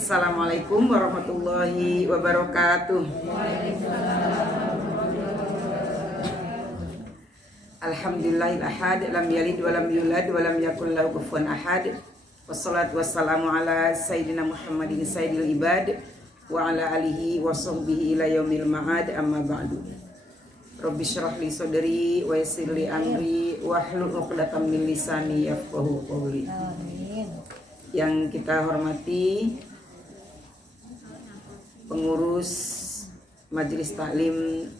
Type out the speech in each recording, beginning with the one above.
Assalamualaikum warahmatullahi wabarakatuh. Alhamdulillahil ahad, lam yalid walam yulad walam yakul lahu kufuwan ahad. Wassalatu wassalamu ala sayyidina Muhammadin sayyidil ibad wa ala alihi wa sahbihi ila yaumil ma'ad, amma ba'du. Rabbi syrah li sadri wa yassir li amri wahlul 'uqdatam min lisani yafqahu qawli. Yang kita hormati pengurus Majelis Taklim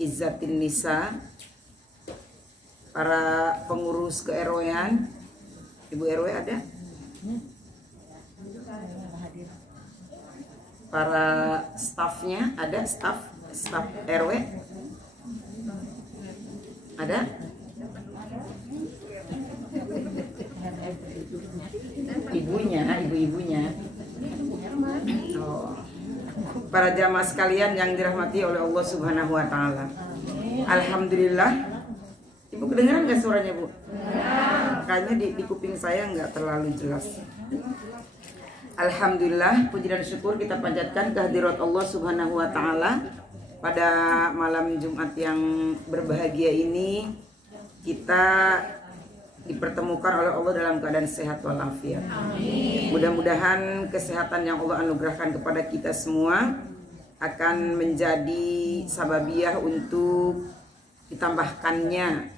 Izzatin Nisa, para pengurus ke-RW-an, Ibu RW ada? Para stafnya ada, staf RW ada? Ibu-ibunya. Oh. Para jamaah sekalian yang dirahmati oleh Allah Subhanahu wa taala. Alhamdulillah. Ibu kedengaran nggak suaranya, Bu? Kayaknya di kuping saya nggak terlalu jelas. Alhamdulillah, puji dan syukur kita panjatkan kehadirat Allah Subhanahu wa taala. Pada malam Jumat yang berbahagia ini, kita dipertemukan oleh Allah dalam keadaan sehat walafiat. Mudah-mudahan kesehatan yang Allah anugerahkan kepada kita semua akan menjadi sababiyah untuk ditambahkannya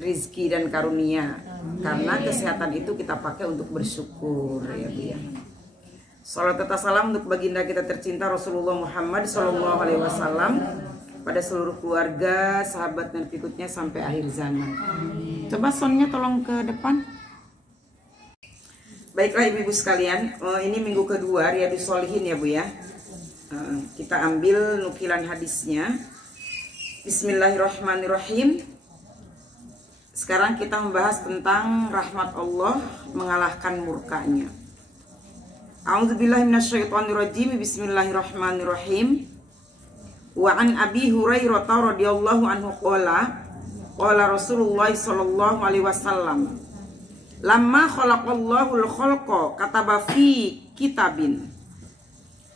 rizki dan karunia. Karena kesehatan itu kita pakai untuk bersyukur, ya Bu ya. Salat dan salam untuk baginda kita tercinta Rasulullah Muhammad SAW, pada seluruh keluarga, sahabat dan pengikutnya sampai akhir zaman. Coba soundnya tolong ke depan. Baiklah ibu-ibu sekalian, ini minggu kedua Riyadhus Shalihin ya Bu ya. Kita ambil nukilan hadisnya. Bismillahirrahmanirrahim. Sekarang kita membahas tentang rahmat Allah mengalahkan murkanya. A'udzubillahi minasyaitonirrajim. Bismillahirrahmanirrahim. Wa an Abi Hurairah radhiyallahu anhu qala Rasulullah sallallahu alaihi wasallam, lamma khalaqallahu al-khalqa kataba fi kitabin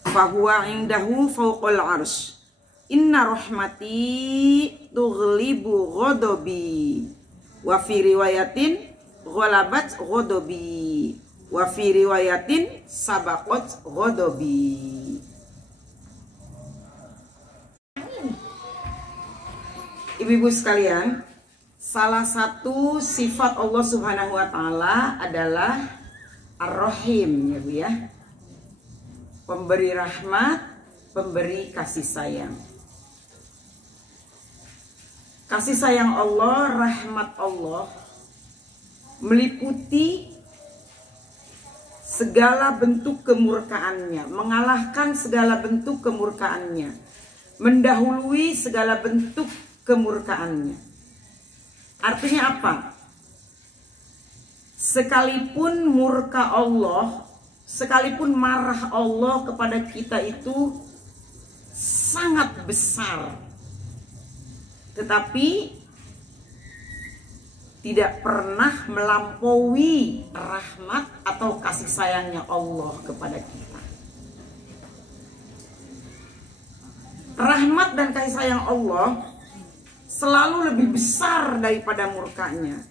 fa huwa indahu fawqal arsy, inna rahmati tughlibu ghadabi wa fi riwayatin ghalabat ghadabi wa fi riwayatin sabaqat ghadabi. Ibu-ibu sekalian, salah satu sifat Allah Subhanahu wa taala adalah Ar-Rahim ya Bu ya. Pemberi rahmat, pemberi kasih sayang. Kasih sayang Allah, rahmat Allah meliputi segala bentuk kemurkaannya, mengalahkan segala bentuk kemurkaannya, mendahului segala bentuk kemurkaannya. Artinya apa? Sekalipun murka Allah, sekalipun marah Allah kepada kita itu sangat besar, tetapi tidak pernah melampaui rahmat atau kasih sayangnya Allah kepada kita. Rahmat dan kasih sayang Allah selalu lebih besar daripada murkanya,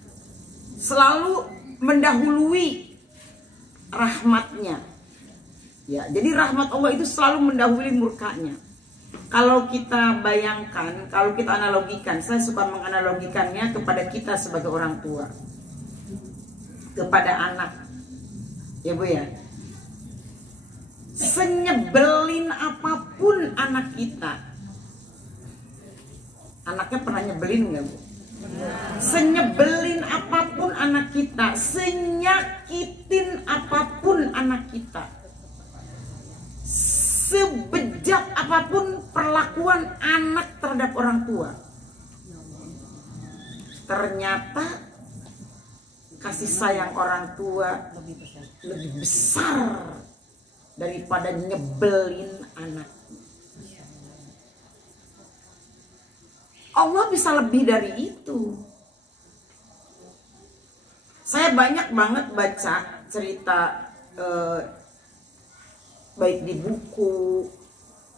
selalu mendahului rahmatnya. Ya, jadi rahmat Allah itu selalu mendahului murkanya. Kalau kita bayangkan, kalau kita analogikan, saya suka menganalogikannya kepada kita sebagai orang tua, kepada anak, ya Bu ya. Senyebelin apapun anak kita, anaknya pernah nyebelin nggak Bu? Senyebelin apapun anak kita, senyakitin apapun anak kita, sebejat apapun perlakuan anak terhadap orang tua, ternyata kasih sayang orang tua lebih besar daripada nyebelin anak. Allah bisa lebih dari itu. Saya banyak banget baca cerita baik di buku,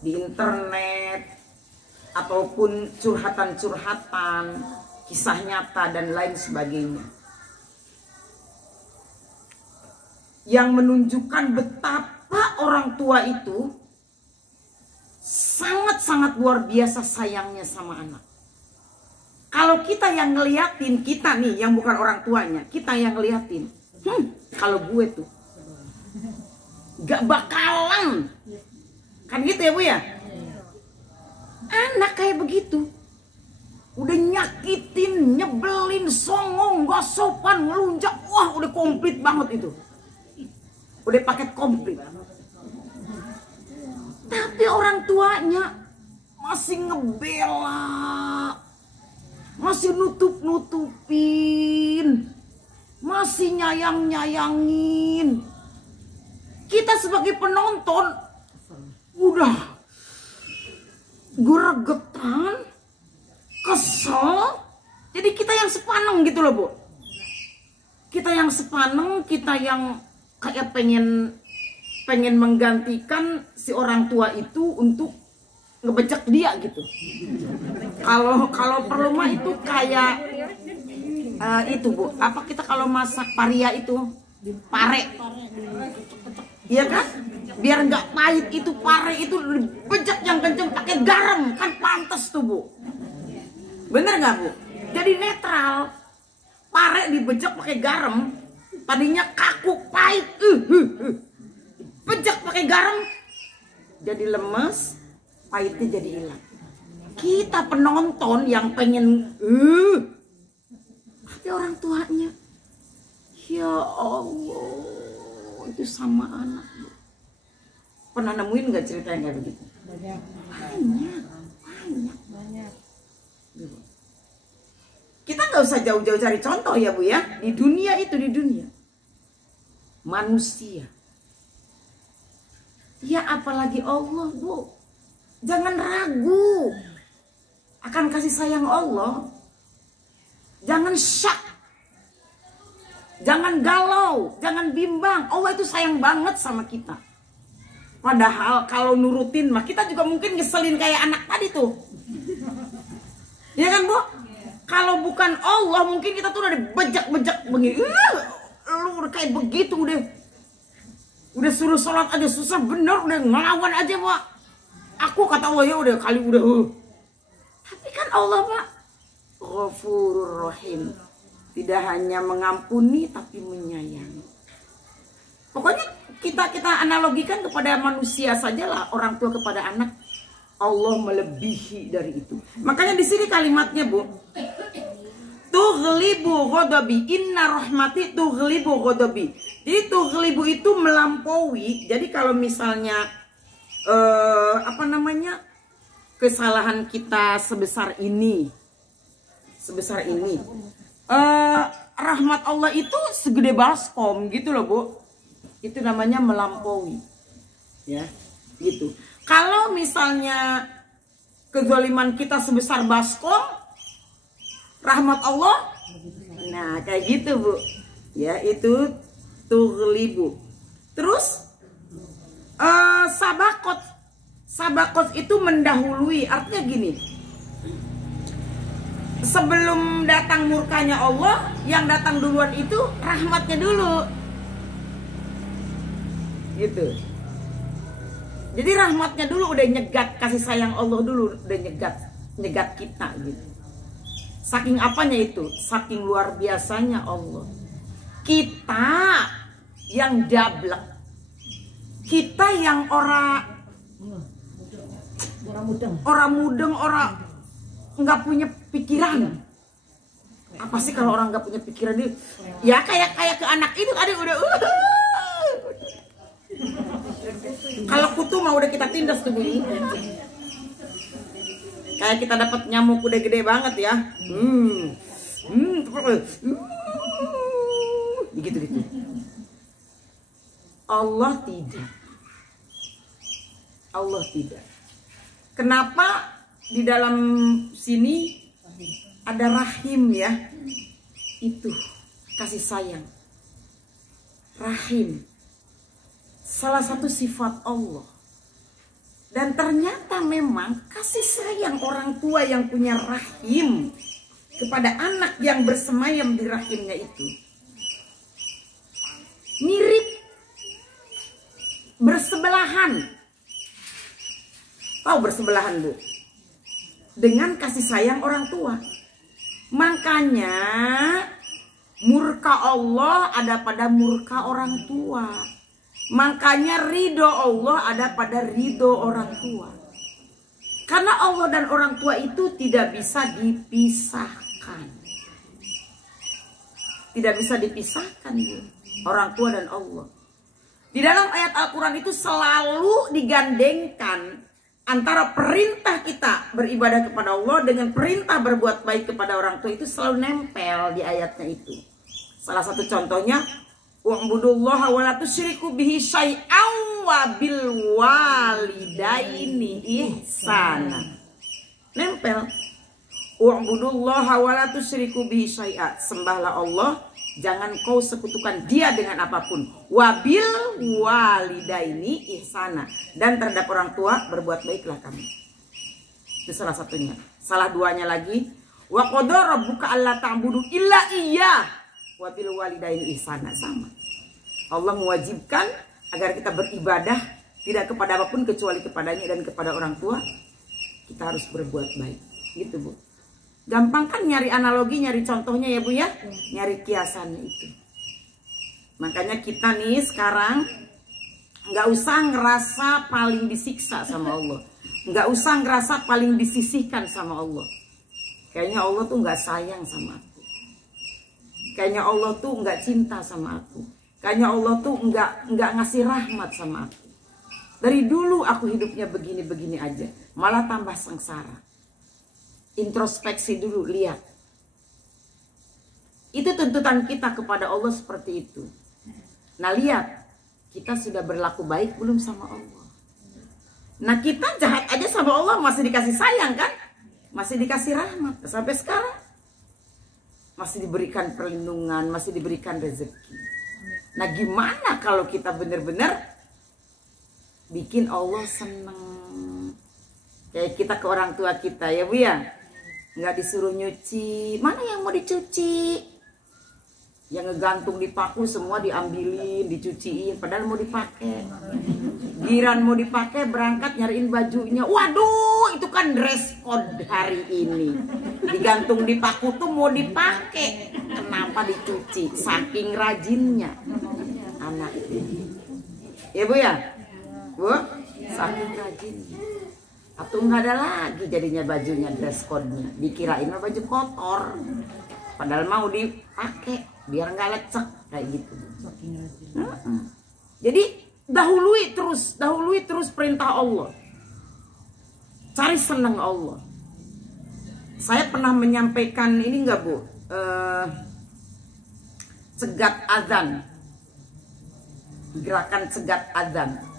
di internet, ataupun curhatan-curhatan, kisah nyata dan lain sebagainya, yang menunjukkan betapa orang tua itu sangat-sangat luar biasa sayangnya sama anak. Kalau kita yang ngeliatin, kita nih yang bukan orang tuanya, kita yang ngeliatin, kalau gue tuh gak bakalan, kan gitu ya Bu ya. Anak kayak begitu udah nyakitin, nyebelin, songong, gak sopan, ngelunjak, wah udah komplit banget itu, udah paket komplit. Tapi orang tuanya masih ngebela, masih nutup-nutupin, masih nyayang-nyayangin. Kita sebagai penonton udah gregetan, kesel. Jadi kita yang sepaneng gitu loh Bu. Kita yang sepaneng, kita yang kayak pengen menggantikan si orang tua itu untuk ngebejek dia gitu. Kalau perlu mah itu kayak itu Bu, apa kita kalau masak paria itu pare, iya kan? Biar nggak pahit itu pare itu bejek yang kenceng pakai garam, kan pantas tuh Bu. Bener nggak Bu? Jadi netral. Pare dibejek pakai garam, tadinya kaku pahit, bejek pakai garam jadi lemes, pahitnya jadi hilang. Kita penonton yang pengen tapi orang tuanya, ya Allah, itu sama anak. Pernah nemuin nggak cerita yang kayak begitu? Banyak. Kita nggak usah jauh-jauh cari contoh ya Bu ya. Di dunia manusia. Ya apalagi Allah Bu. Jangan ragu akan kasih sayang Allah. Jangan syak. Jangan galau, jangan bimbang. Allah itu sayang banget sama kita. Padahal kalau nurutin mah kita juga mungkin ngeselin kayak anak tadi tuh. Ya kan Bu? Kalau bukan Allah mungkin kita tuh udah dibejak-bejak begini. Lu udah kayak begitu udah. Udah suruh sholat aja susah bener, udah ngelawan aja Pak. Aku kata Allah ya udah kali udah. Tapi kan Allah Pak Ghafurur Rahim. Tidak hanya mengampuni tapi menyayangi. Pokoknya kita analogikan kepada manusia sajalah, orang tua kepada anak. Allah melebihi dari itu. Makanya di sini kalimatnya Bu. Tughlibu ghadabi, inna rahmati tughlibu ghadabi. Jadi tughlibu itu melampaui. Jadi kalau misalnya kesalahan kita sebesar ini, rahmat Allah itu segede baskom gitu loh Bu. Itu namanya melampaui, ya gitu. Kalau misalnya kezaliman kita sebesar baskom, rahmat Allah, nah kayak gitu Bu, ya itu tughlibu. Terus sabakot itu mendahului, artinya gini. Sebelum datang murkanya Allah, yang datang duluan itu rahmatnya dulu. Gitu. Jadi rahmatnya dulu udah nyegat, kasih sayang Allah dulu udah nyegat kita gitu. Saking apanya itu? Saking luar biasanya Allah. Kita yang dablek. Kita yang orang mudeng, orang nggak punya pikiran. Apa sih kalau orang nggak punya pikiran dia? Ya kayak ke anak itu tadi udah. Kalau kutu mah udah kita tindas tuh Bu. Kayak kita dapat nyamuk udah gede banget ya. Gitu. Allah tidak. Kenapa di dalam sini ada rahim ya? Itu kasih sayang. Rahim. salah satu sifat Allah. Dan ternyata memang kasih sayang orang tua yang punya rahim kepada anak yang bersemayam di rahimnya itu mirip, bersebelahan. Tahu bersebelahan, Bu? Dengan kasih sayang orang tua. Makanya murka Allah ada pada murka orang tua. Makanya ridho Allah ada pada ridho orang tua. Karena Allah dan orang tua itu tidak bisa dipisahkan. Tidak bisa dipisahkan, Bu. Orang tua dan Allah. Di dalam ayat Al-Quran itu selalu digandengkan antara perintah kita beribadah kepada Allah dengan perintah berbuat baik kepada orang tua, itu selalu nempel di ayatnya itu. Salah satu contohnya, wa'budullaha wa la tusyriku bihi syai'an wa bil walidaini ihsana. Nempel. Wa'budullaha wa la tusyriku bihi syai'an. Sembahlah Allah, jangan kau sekutukan dia dengan apapun. Wa bil walidaini ihsana. Dan terhadap orang tua berbuat baiklah kamu. Itu salah satunya. Salah duanya lagi, wa qadara rabbuka alla ta'budu illa iyyah. Wabil walidaini ihsana, sama. Allah mewajibkan agar kita beribadah tidak kepada apapun kecuali kepadanya dan kepada orang tua. Kita harus berbuat baik, gitu, Bu. Gampang kan nyari analogi, nyari contohnya ya, Bu ya, nyari kiasannya itu. Makanya kita nih sekarang nggak usah ngerasa paling disiksa sama Allah, nggak usah ngerasa paling disisihkan sama Allah. Kayaknya Allah tuh nggak sayang sama aku. Kayaknya Allah tuh nggak cinta sama aku. Kayaknya Allah tuh nggak ngasih rahmat sama aku. Dari dulu aku hidupnya begini-begini aja, malah tambah sengsara. Introspeksi dulu, lihat. Itu tuntutan kita kepada Allah seperti itu. Nah lihat, kita sudah berlaku baik belum sama Allah? Nah kita jahat aja sama Allah masih dikasih sayang kan? Masih dikasih rahmat sampai sekarang. Masih diberikan perlindungan, masih diberikan rezeki. Nah gimana kalau kita benar-benar bikin Allah seneng? Kayak kita ke orang tua kita ya, Bu ya. Nggak disuruh nyuci, mana yang mau dicuci? Yang ngegantung di paku semua diambilin, dicuciin, padahal mau dipakai. Giran mau dipakai, berangkat nyariin bajunya. Waduh, itu kan dress code hari ini. Digantung di paku tuh mau dipakai. Kenapa dicuci? Saking rajinnya anak ini. Ya, Bu ya? Bu, saking rajinnya. Atau nggak ada lagi jadinya bajunya, dress code-nya. Dikirain baju kotor. Padahal mau dipakai biar nggak lecek kayak gitu. Jadi dahului terus perintah Allah. Cari senang Allah. Saya pernah menyampaikan ini nggak, Bu? Cegat azan. Gerakan cegat azan.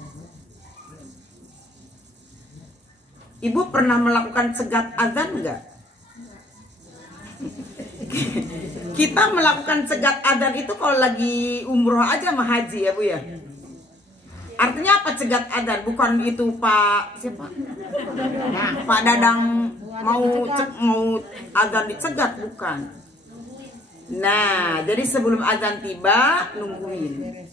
Ibu pernah melakukan cegat azan nggak? Kita melakukan cegat adzan itu kalau lagi umroh aja sama haji ya, Bu ya. Artinya apa cegat adzan? Bukan itu Pak siapa? Nah, Pak Dadang mau adzan dicegat, bukan. Nah, jadi sebelum adzan tiba nungguin.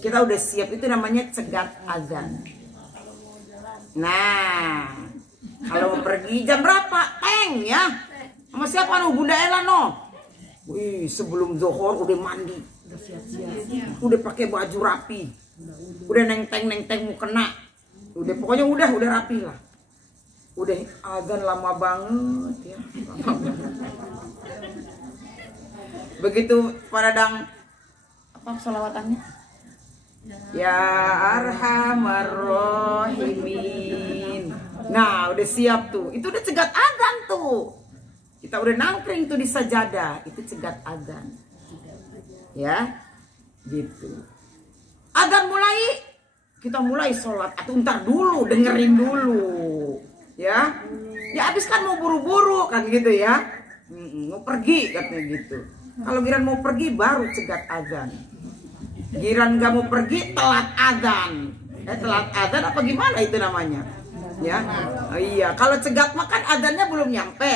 Kita udah siap, itu namanya cegat adzan. Nah, kalau mau pergi jam berapa? Teng ya. Sama siapa no? Bunda Ella no? Wih, sebelum zuhur udah mandi, udah pakai baju rapi, udah neng-teng mau kena, udah pokoknya udah rapi lah. Udah azan lama banget ya. Begitu pada dang apa selawatannya? Ya Arhamar Rahimin. Nah, udah siap tuh. Itu udah cegat azan tuh. Kita udah nangkring tuh di sajadah, itu cegat adzan. Ya, gitu. Adzan mulai, kita mulai sholat. Atau ntar dulu, dengerin dulu. Ya, ya abis kan mau buru-buru kan gitu ya. Mau pergi katanya gitu. Kalau Giran mau pergi baru cegat adzan. Giran kamu pergi telat adzan. Telat adzan apa gimana itu namanya? Ya. Oh iya, kalau cegat makan adzannya belum nyampe.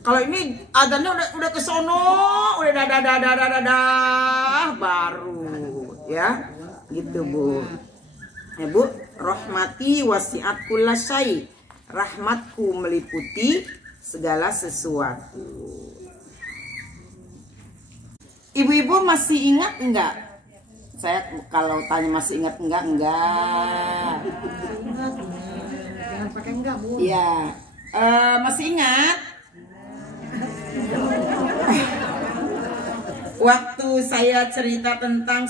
Kalau ini adzannya udah ke sono, udah dadah baru ya. Gitu, Bu. Ya, Bu, rahmati wasi'at kullasyai. Rahmatku meliputi segala sesuatu. Ibu-ibu masih ingat enggak? Saya kalau tanya masih ingat enggak? Jangan pakai enggak, Bu. Iya. Masih ingat? Waktu saya cerita tentang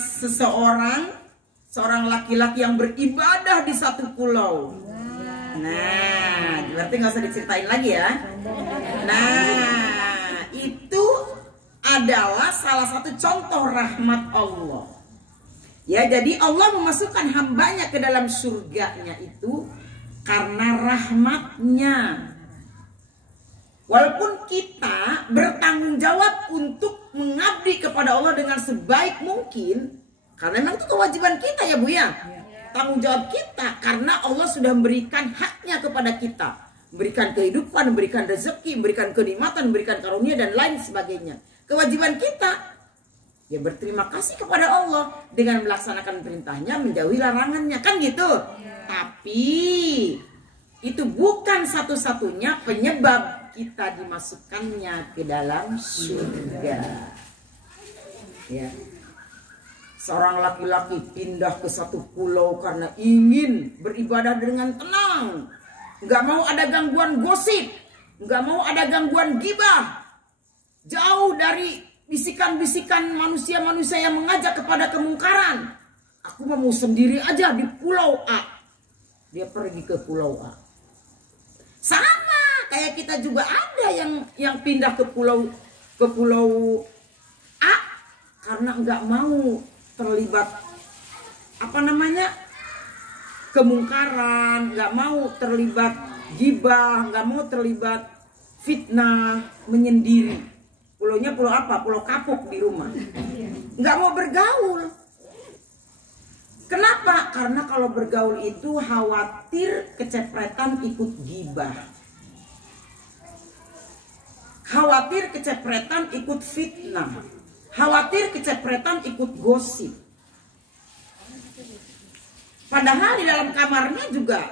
seorang laki-laki yang beribadah di satu pulau. Nah, berarti nggak usah diceritain lagi ya. Nah, itu adalah salah satu contoh rahmat Allah. Ya, jadi Allah memasukkan hambanya ke dalam surganya itu karena rahmatnya. Walaupun kita bertanggung jawab untuk mengabdi kepada Allah dengan sebaik mungkin, karena memang itu kewajiban kita ya Bu ya. Tanggung jawab kita karena Allah sudah memberikan haknya kepada kita. Memberikan kehidupan, memberikan rezeki, memberikan kenikmatan, memberikan karunia dan lain sebagainya. Kewajiban kita ya berterima kasih kepada Allah dengan melaksanakan perintahnya, menjauhi larangannya, kan gitu. Tapi itu bukan satu-satunya penyebab kita dimasukkannya ke dalam surga. Ya. Seorang laki-laki pindah ke satu pulau karena ingin beribadah dengan tenang. Nggak mau ada gangguan gosip, nggak mau ada gangguan gibah. Jauh dari bisikan-bisikan manusia-manusia yang mengajak kepada kemungkaran. Aku mau sendiri aja di pulau A. Dia pergi ke pulau A. Sama kayak kita juga ada yang pindah ke pulau A karena nggak mau terlibat kemungkaran, nggak mau terlibat gibah, nggak mau terlibat fitnah, menyendiri. Pulaunya pulau apa? Pulau kapuk di rumah. Nggak mau bergaul. Kenapa? Karena kalau bergaul itu khawatir kecepretan ikut gibah. Khawatir kecepretan ikut fitnah. Khawatir kecepretan ikut gosip. Padahal di dalam kamarnya juga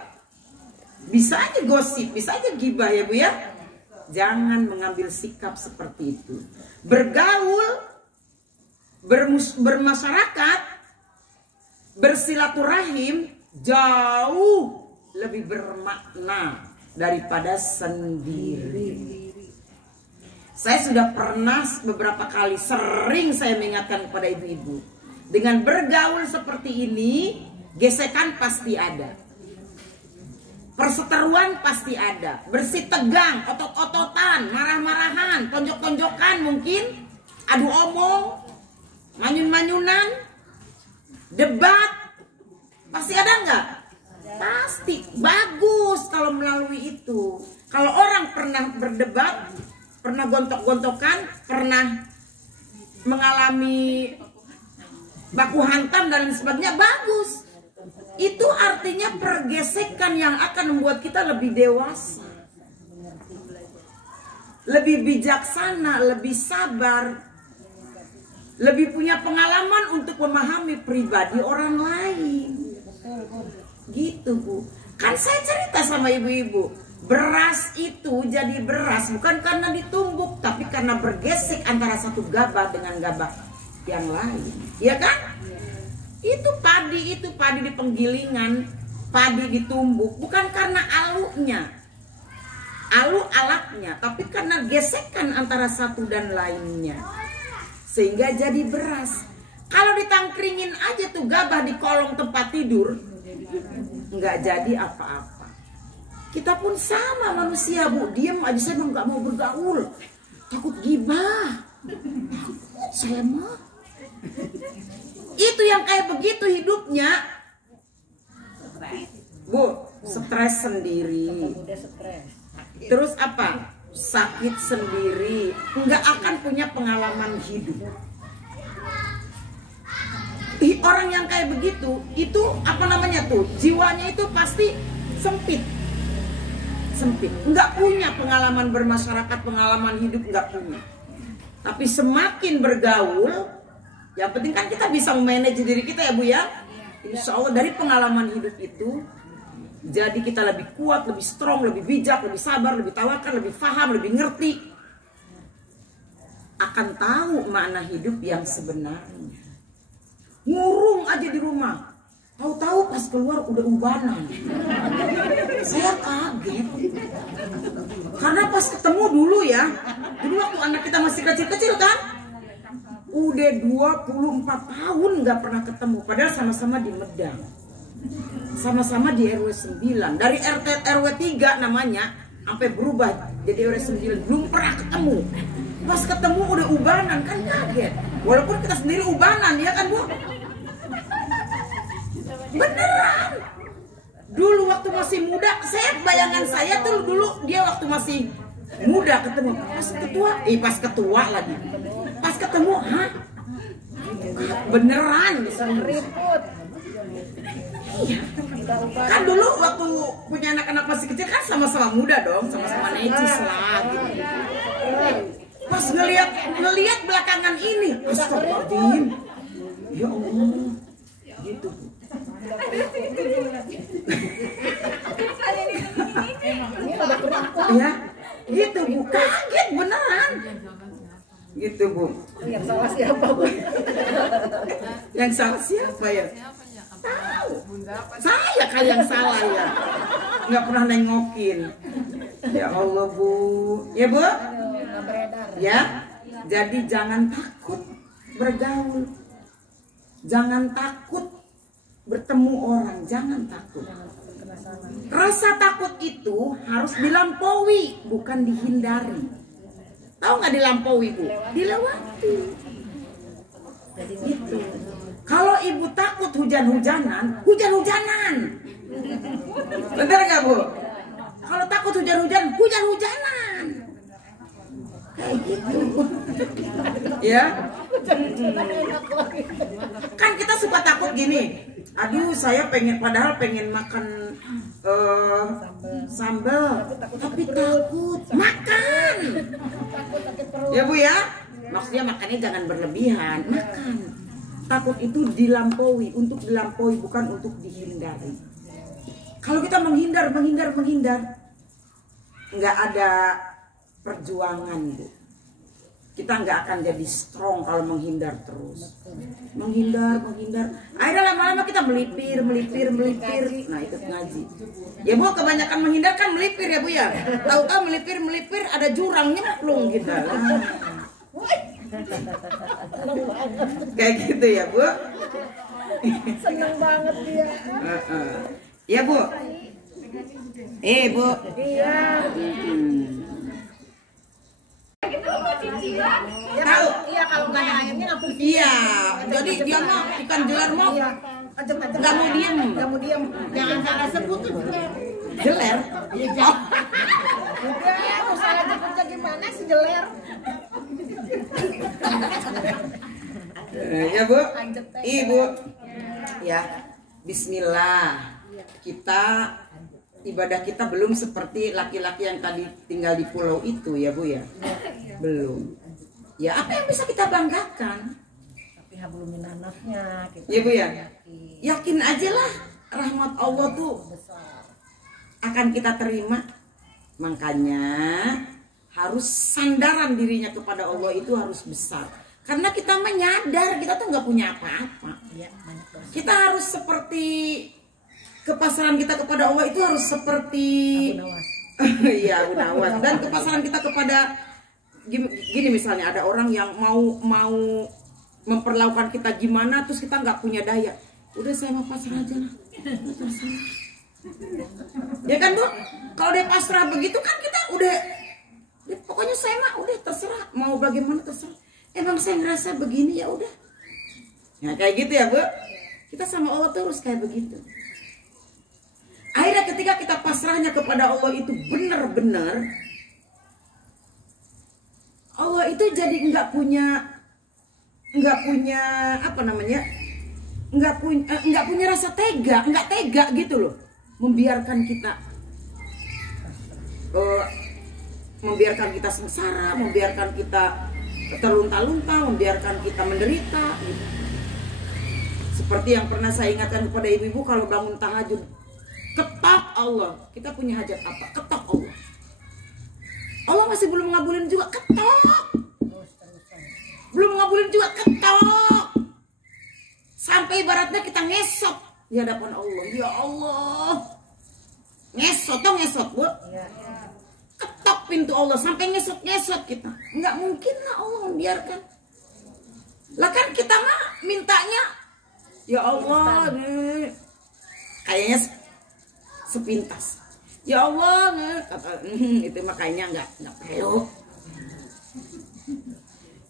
bisa aja gosip, bisa aja gibah ya Bu ya. Jangan mengambil sikap seperti itu. Bergaul, bermasyarakat, bersilaturahim jauh lebih bermakna daripada sendiri. Saya sudah pernah beberapa kali sering saya mengingatkan kepada ibu-ibu. Dengan bergaul seperti ini, gesekan pasti ada. Perseteruan pasti ada. Bersih tegang, otot-ototan, marah-marahan, tonjok-tonjokan mungkin. Adu omong, manyun-manyunan, debat. Pasti ada nggak? Pasti. Bagus kalau melalui itu. Kalau orang pernah berdebat, pernah gontok-gontokan, pernah mengalami baku hantam dan sebagainya, bagus. Itu artinya pergesekan yang akan membuat kita lebih dewasa, lebih bijaksana, lebih sabar, lebih punya pengalaman untuk memahami pribadi orang lain. Gitu Bu. Kan saya cerita sama ibu-ibu, beras itu jadi beras bukan karena ditumbuk, tapi karena bergesek antara satu gabah dengan gabah yang lain. Ya kan? Itu padi di penggilingan, padi ditumbuk bukan karena alunya, alu alatnya, tapi karena gesekan antara satu dan lainnya, sehingga jadi beras. Kalau ditangkringin aja tuh gabah di kolong tempat tidur, nggak jadi apa-apa. Kita pun sama manusia Bu, diem aja saya emang nggak mau bergaul, takut gibah, takut saya mah. Itu yang kayak begitu hidupnya Bu, stres sendiri. Terus apa? Sakit sendiri, nggak akan punya pengalaman hidup. Orang yang kayak begitu, itu apa namanya tuh, jiwanya itu pasti sempit. Nggak punya pengalaman bermasyarakat, pengalaman hidup nggak punya. Tapi semakin bergaul, yang penting kan kita bisa memanage diri kita ya Bu ya. Insya Allah dari pengalaman hidup itu, jadi kita lebih kuat, lebih strong, lebih bijak, lebih sabar, lebih tawakal, lebih paham, lebih ngerti. Akan tahu makna hidup yang sebenarnya. Ngurung aja di rumah, tahu-tahu pas keluar udah ubanan. Saya kaget. Karena pas ketemu dulu ya, dulu waktu anak kita masih kecil-kecil kan, udah 24 tahun nggak pernah ketemu. Padahal sama-sama di Medang, sama-sama di RW 9. Dari RW 3 namanya, sampai berubah jadi RW 9. Belum pernah ketemu. Pas ketemu udah ubanan, kan kaget. Walaupun kita sendiri ubanan, ya kan Bu? Beneran. Dulu waktu masih muda, bayangan saya tuh dulu dia waktu masih muda ketemu. Pas ketua lagi. Pas ketemu, hah? Beneran. Ribut. Iya. Kan dulu waktu punya anak-anak masih kecil kan sama-sama muda dong, sama-sama necis lah gitu. Pas ngelihat belakangan ini, astagfirullahaladzim, ya Allah, gitu. Ya, gitu Bu, kaget beneran, gitu Bu. Yang salah siapa Bu? Yang salah siapa ya? Tahu, saya kali yang salah ya, nggak pernah nengokin. Ya Allah Bu, ya Bu. Ya, jadi jangan takut bergaul, jangan takut bertemu orang, jangan takut. Rasa takut itu harus dilampaui, bukan dihindari. Tahu nggak dilampaui Bu? Dilewati. Gitu. Kalau ibu takut hujan-hujanan, hujan-hujanan. Bener nggak Bu? Kalau takut hujan-hujan, hujan-hujanan. Kayak gitu. Ya. Kan kita suka takut gini. Aduh, saya padahal pengen makan sambal, tapi takut makan. Ya Bu ya. Maksudnya makannya jangan berlebihan, makan. Takut itu dilampaui, untuk dilampaui bukan untuk dihindari. Kalau kita menghindar, nggak ada perjuangan Bu. Kita nggak akan jadi strong kalau menghindar terus. Menghindar. Akhirnya lama-lama kita melipir. Nah, ikut ngaji. Ya Bu, kebanyakan menghindar kan melipir ya Bu ya. Tahu-tahu melipir ada jurang nyemplung kita. Kayak gitu ya Bu. Seneng banget dia. Ya Bu. Bu. Iya. Tahu? Iya, kalau nggak ada ayamnya nggak mungkin. Iya. Jadi dia mah ikan jeler mau. Iya. Ajak-ajak. Nggak mau diem. Nggak mau diem. Jangan salah sebut tuh jeler. Jeler? Iya. Udah, mau salah sebutnya gimana sih jeler? Ya Bu. Lanjut, Teh. Ibu. Ya. Bismillah. Kita ibadah kita belum seperti laki-laki yang tadi tinggal di pulau itu ya Bu ya. Belum. Ya apa yang bisa kita banggakan? Tapi hablum minannasnya kita. Ya Bu ya. Yakin aja lah rahmat Allah tuh akan kita terima. Makanya harus sandaran dirinya kepada Allah itu harus besar. Karena kita menyadar kita tuh nggak punya apa-apa. Kita harus seperti kepasaran kita kepada Allah itu harus seperti iya Abu Nawas. Dan kepasaran kita kepada gini misalnya ada orang yang mau memperlakukan kita gimana terus kita nggak punya daya. Udah saya mau pasrah aja lah. Ya kan Bu? Kalau dia pasrah begitu kan kita udah pokoknya saya mah udah terserah mau bagaimana terserah. Emang saya ngerasa begini ya udah. Nah kayak gitu ya Bu. Kita sama Allah terus kayak begitu. Akhirnya ketika kita pasrahnya kepada Allah itu benar-benar, Allah itu jadi nggak punya apa namanya, nggak punya rasa tega, nggak tega gitu loh, membiarkan kita sengsara, membiarkan kita terlunta-lunta, membiarkan kita menderita gitu. Seperti yang pernah saya ingatkan kepada ibu-ibu, kalau bangun tahajud, ketok Allah, kita punya hajat apa? Ketok Allah. Allah masih belum ngabulin juga, ketok. Belum ngabulin juga, ketok. Sampai ibaratnya kita ngesot di hadapan Allah. Ya Allah. Ngesot, tau ngesot, Bu? Ketok pintu Allah sampai ngesot-ngesot kita. Nggak mungkin lah Allah membiarkan. Lah kan kita mah mintanya, ya Allah, kayaknya sepintas. Ya Allah, kata itu mah kayaknya nggak perlu.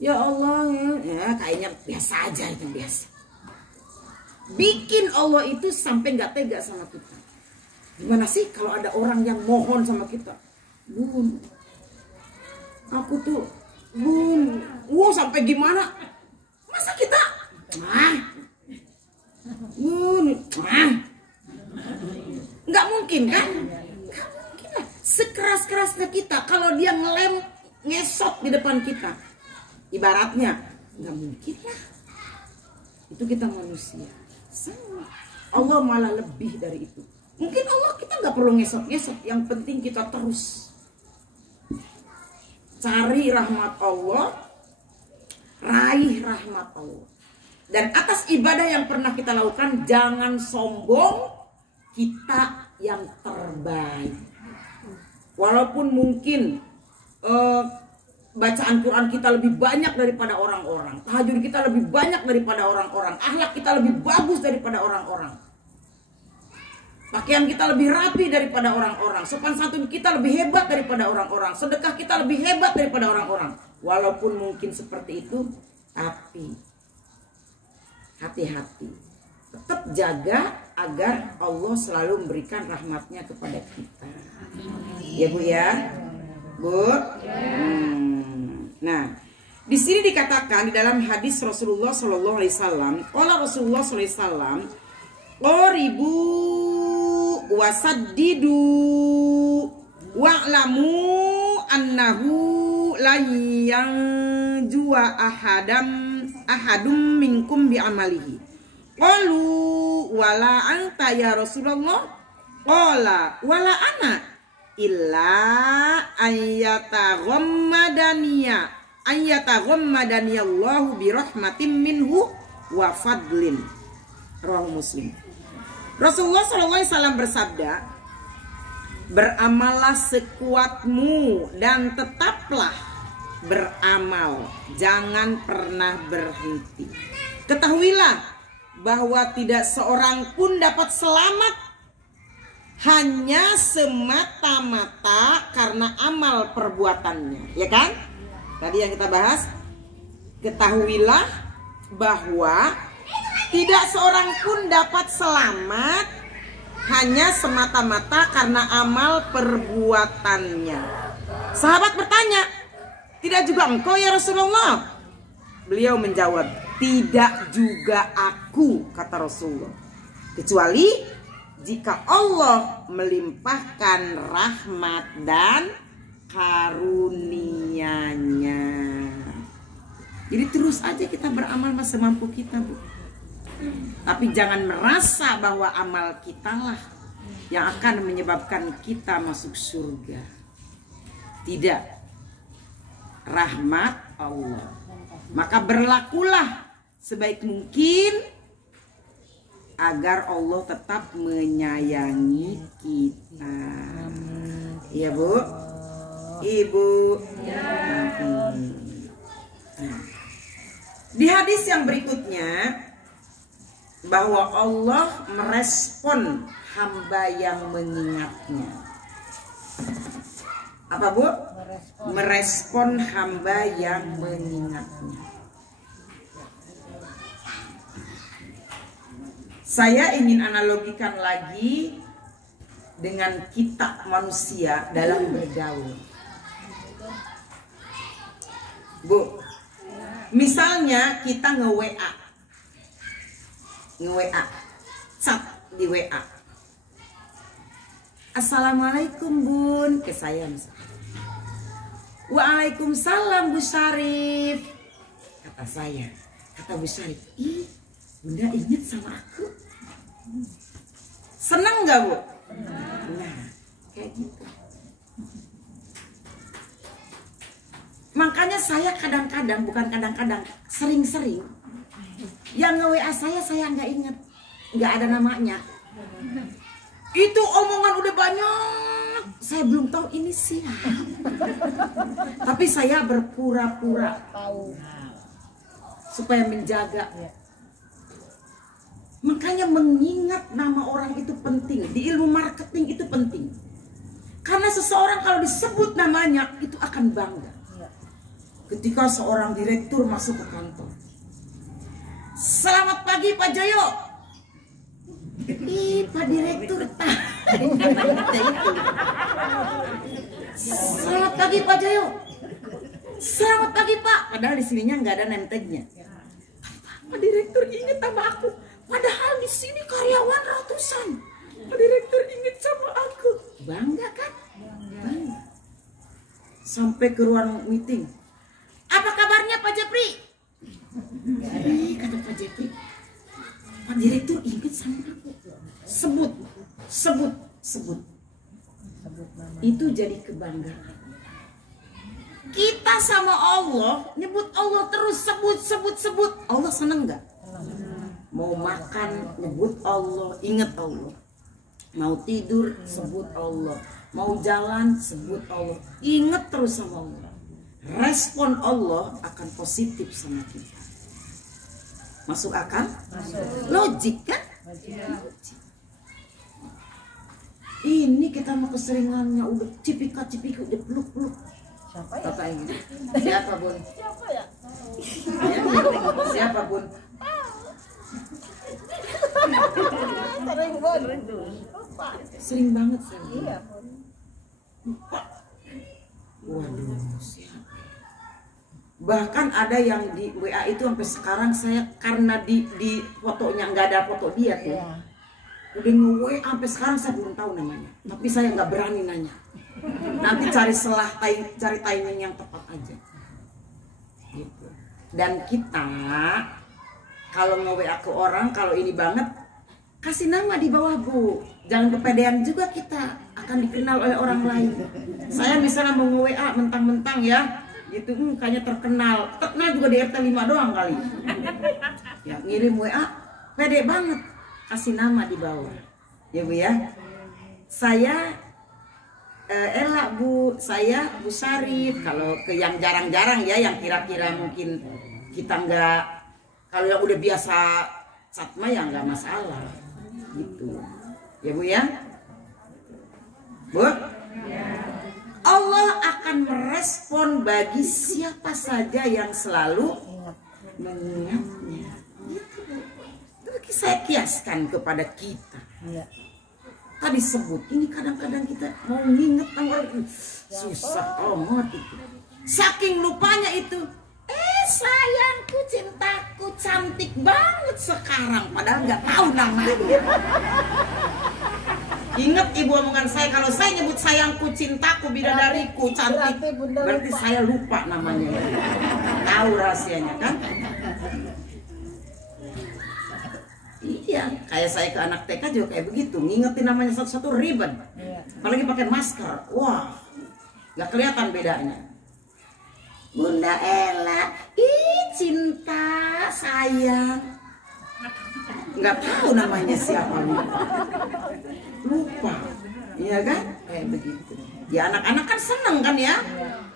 Ya Allah, ya kayaknya biasa aja, itu biasa. Bikin Allah itu sampai nggak tega sama kita. Gimana sih kalau ada orang yang mohon sama kita? Bun, aku tuh, Bun, sampai gimana? Masa kita, Bun, nggak mungkin kan? Nggak mungkin lah. Sekeras-kerasnya kita, kalau dia ngesot di depan kita, ibaratnya, nggak mungkin lah. Itu kita manusia. Sama. Allah malah lebih dari itu. Mungkin Allah kita nggak perlu ngesot-ngesot, yang penting kita terus cari rahmat Allah, raih rahmat Allah. Dan atas ibadah yang pernah kita lakukan, jangan sombong, kita yang terbaik. Walaupun mungkin bacaan Quran kita lebih banyak daripada orang-orang, tahajud kita lebih banyak daripada orang-orang, akhlak kita lebih bagus daripada orang-orang, pakaian kita lebih rapi daripada orang-orang, sopan santun kita lebih hebat daripada orang-orang, sedekah kita lebih hebat daripada orang-orang. Walaupun mungkin seperti itu, tapi hati-hati, tetap jaga agar Allah selalu memberikan rahmatnya kepada kita. Ya Bu ya, Bu. Nah, di sini dikatakan di dalam hadis Rasulullah Shallallahu Alaihi Wasallam, qala Rasulullah Shallallahu Alaihi Wasallam, qoribu wasaddidu wa'lamu annahu la yanjuwa ahadum minkum bi amalihi. Qalu wala anta ya Rasulullah? Qala wala ana illa ayyataghammadani Allahu bi rahmatin minhu wa fadlin. Rawahu Muslim. Rasulullah SAW bersabda, beramallah sekuatmu dan tetaplah beramal, jangan pernah berhenti. Ketahuilah bahwa tidak seorang pun dapat selamat hanya semata-mata karena amal perbuatannya, ya kan? Tadi yang kita bahas, ketahuilah bahwa tidak seorang pun dapat selamat hanya semata-mata karena amal perbuatannya. Sahabat bertanya, tidak juga engkau ya Rasulullah? Beliau menjawab, tidak juga aku, kata Rasulullah, kecuali jika Allah melimpahkan rahmat dan karunia-Nya. Jadi terus aja kita beramal semampu kita, Bu. Tapi jangan merasa bahwa amal kita lah yang akan menyebabkan kita masuk surga. Tidak. Rahmat Allah. Maka berlakulah sebaik mungkin agar Allah tetap menyayangi kita. Iya Bu, Ibu. Nah, di hadis yang berikutnya, bahwa Allah merespon hamba yang mengingatnya. Apa Bu? Merespon hamba yang mengingatnya. Saya ingin analogikan lagi dengan kita manusia dalam bergaul. Bu, misalnya kita nge-WA. nge-WA, chat di WA. Assalamualaikum Bun, ke saya misalnya. Waalaikumsalam Bu Syarif. Kata saya, kata Bu Syarif, ih Bunda inget sama aku. Seneng gak Bu? Nah, kayak gitu. Makanya saya kadang-kadang, bukan kadang-kadang, sering-sering yang nge-WA saya nggak inget, nggak ada namanya. Itu omongan udah banyak, saya belum tahu ini siapa. Tapi saya berpura-pura Tahu. supaya menjaga. Makanya mengingat nama orang itu penting. Di ilmu marketing itu penting. Karena seseorang kalau disebut namanya itu akan bangga. Ketika seorang direktur masuk ke kantor. Selamat pagi Pak Joyo. Ih, Pak Direktur. Selamat pagi Pak Joyo. Selamat pagi Pak. Padahal di sininya nggak ada name tag-nya. Pak Direktur inget sama aku. Padahal di sini karyawan ratusan. Pak Direktur inget sama aku. Bangga kan? Bangga. Sampai ke ruang meeting. Apa kabarnya Pak Jepri? Kata Pak Jepri. Pak Direktur inget sama aku. Sebut. Itu jadi kebanggaan. Kita sama Allah, nyebut Allah terus, sebut. Allah seneng nggak? Mau makan, nyebut Allah, inget Allah. Mau tidur, sebut Allah. Mau jalan, sebut Allah. Inget terus sama Allah. Respon Allah akan positif sama kita. Masuk akal? Logik kan? Logik. Ini kita mau keseringannya udah cipika udah peluk. Siapa ya? Kata ini. Siapa Bun? Siapa ya? Siapa Bun? Sering banget. Lupa. Sering banget saya. Iya. Lupa. Waduh, siapa? Bahkan ada yang di WA itu sampai sekarang saya karena di fotonya nggak ada foto dia tuh. Iya. Udah nge-WA sampai sekarang saya belum tahu namanya. Tapi saya nggak berani nanya. Nanti cari cari timing yang tepat aja. Gitu. Dan kita kalau nge-WA ke orang, kalau ini banget kasih nama di bawah Bu. Jangan kepedean juga, kita akan dikenal oleh orang lain. Saya misalnya mau nge-WA mentang-mentang ya, gitu kayaknya terkenal juga di RT 5 doang kali. Ya ngirim WA pede banget, kasih nama di bawah. Ya Bu ya. Saya Ella Bu, saya Bu Syarif. Kalau ke yang jarang-jarang ya, yang kira-kira mungkin kita nggak, kalau yang udah biasa satma ya nggak masalah gitu. Ya Bu ya. Bu, Allah akan merespon bagi siapa saja yang selalu mengingatnya. Gitu Bu. Tapi saya kiaskan kepada kita. Tadi sebut, ini kadang-kadang kita mau nginget nomor susah amat itu. Saking lupanya itu. Sayangku, cintaku, cantik banget sekarang. Padahal nggak tahu namanya. Ingat ibu omongan saya, kalau saya nyebut sayangku, cintaku, bidadariku, cantik, berarti saya lupa namanya. Tahu rahasianya kan? Iya, kayak saya ke anak TK juga kayak begitu, ngingetin namanya satu-satu ribet. Apalagi pakai masker, wah, nggak kelihatan bedanya. Bunda Ella, cinta, sayang, nggak tahu namanya siapa, lupa, iya kan? Kayak begitu. Ya anak-anak kan seneng kan ya,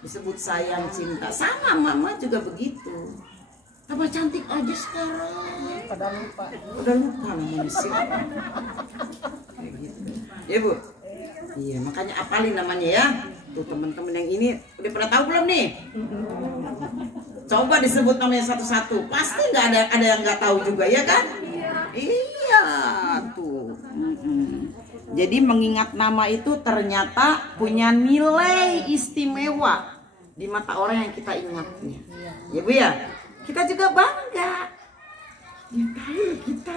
disebut sayang, cinta, sama mama juga begitu. Tambah cantik aja sekarang. Udah lupa namanya siapa. Kayak gitu. Ya Bu. Iya, makanya apalin namanya ya. Tuh teman-teman yang ini udah pernah tahu belum nih? Coba disebut namanya satu-satu. Pasti nggak ada yang nggak tahu juga ya kan? Iya tuh. Jadi mengingat nama itu ternyata punya nilai istimewa di mata orang yang kita ingatnya. Ya Bu ya. Kita juga bangga. Ya tahu kita